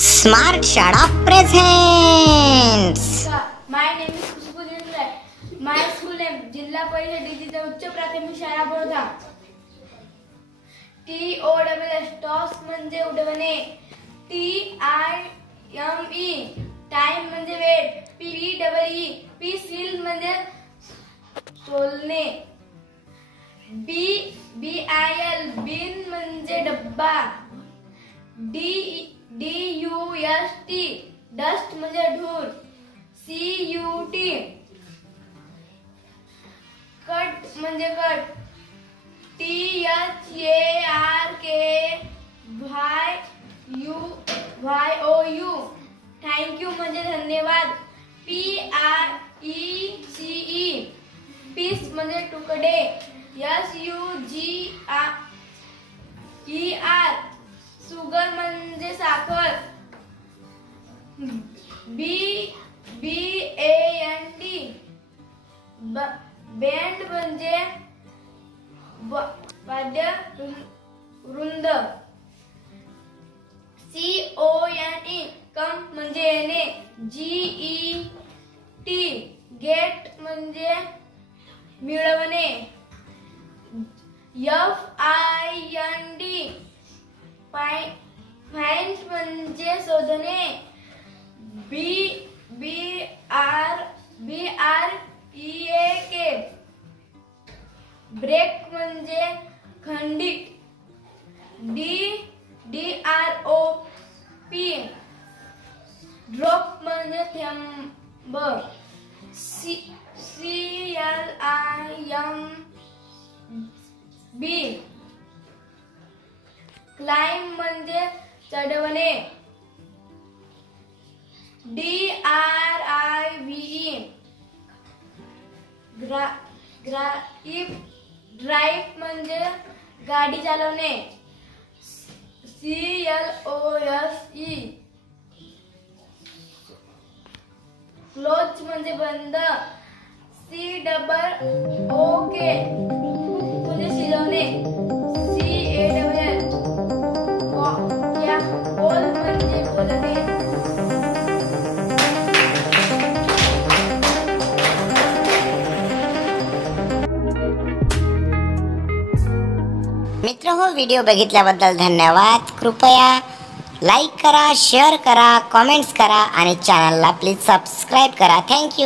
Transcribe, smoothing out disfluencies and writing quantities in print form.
Smart शाळा presents. My name is Khushbu Dindray. My school name जिल्हा परिषद digital उच्च प्राथमिक शाळा बोर्धा. TOSS टॉस म्हणजे उडवणे. TIME टाइम म्हणजे वेळ. PEE पीसील म्हणजे सोलणे. BIL बिन म्हणजे डब्बा. DUST डस्ट म्हणजे धूळ. CUT कट म्हणजे कट. THARKYOU थँक्यू म्हणजे धन्यवाद. PIECE पीस म्हणजे तुकडे. SUGAR सुगर म्हणजे साखर. BAND बँड म्हणजे वाद्य वृंद. CONE कम म्हणजे येणे. GET गेट म्हणजे मिळवणे. FIND फाइंड म्हणजे शोधणे. BREAK ब्रेक म्हणजे खंडित. DROP ड्रॉप म्हणजे थेंब. CLIMB क्लाइम म्हणजे चढवणे. DRIVE ड्राइव्ह म्हणजे गाडी चालवणे. CLOSE क्लोज म्हणजे बंद. COOK म्हणजे शिजवणे. CALL म्हणजे बोलणे. मित्रहो, व्हिडिओ बघितल्याबद्दल धन्यवाद. कृपया लाईक करा, शेअर करा, कमेंट्स करा आणि चॅनलला प्लीज सबस्क्राईब करा. थँक्यू.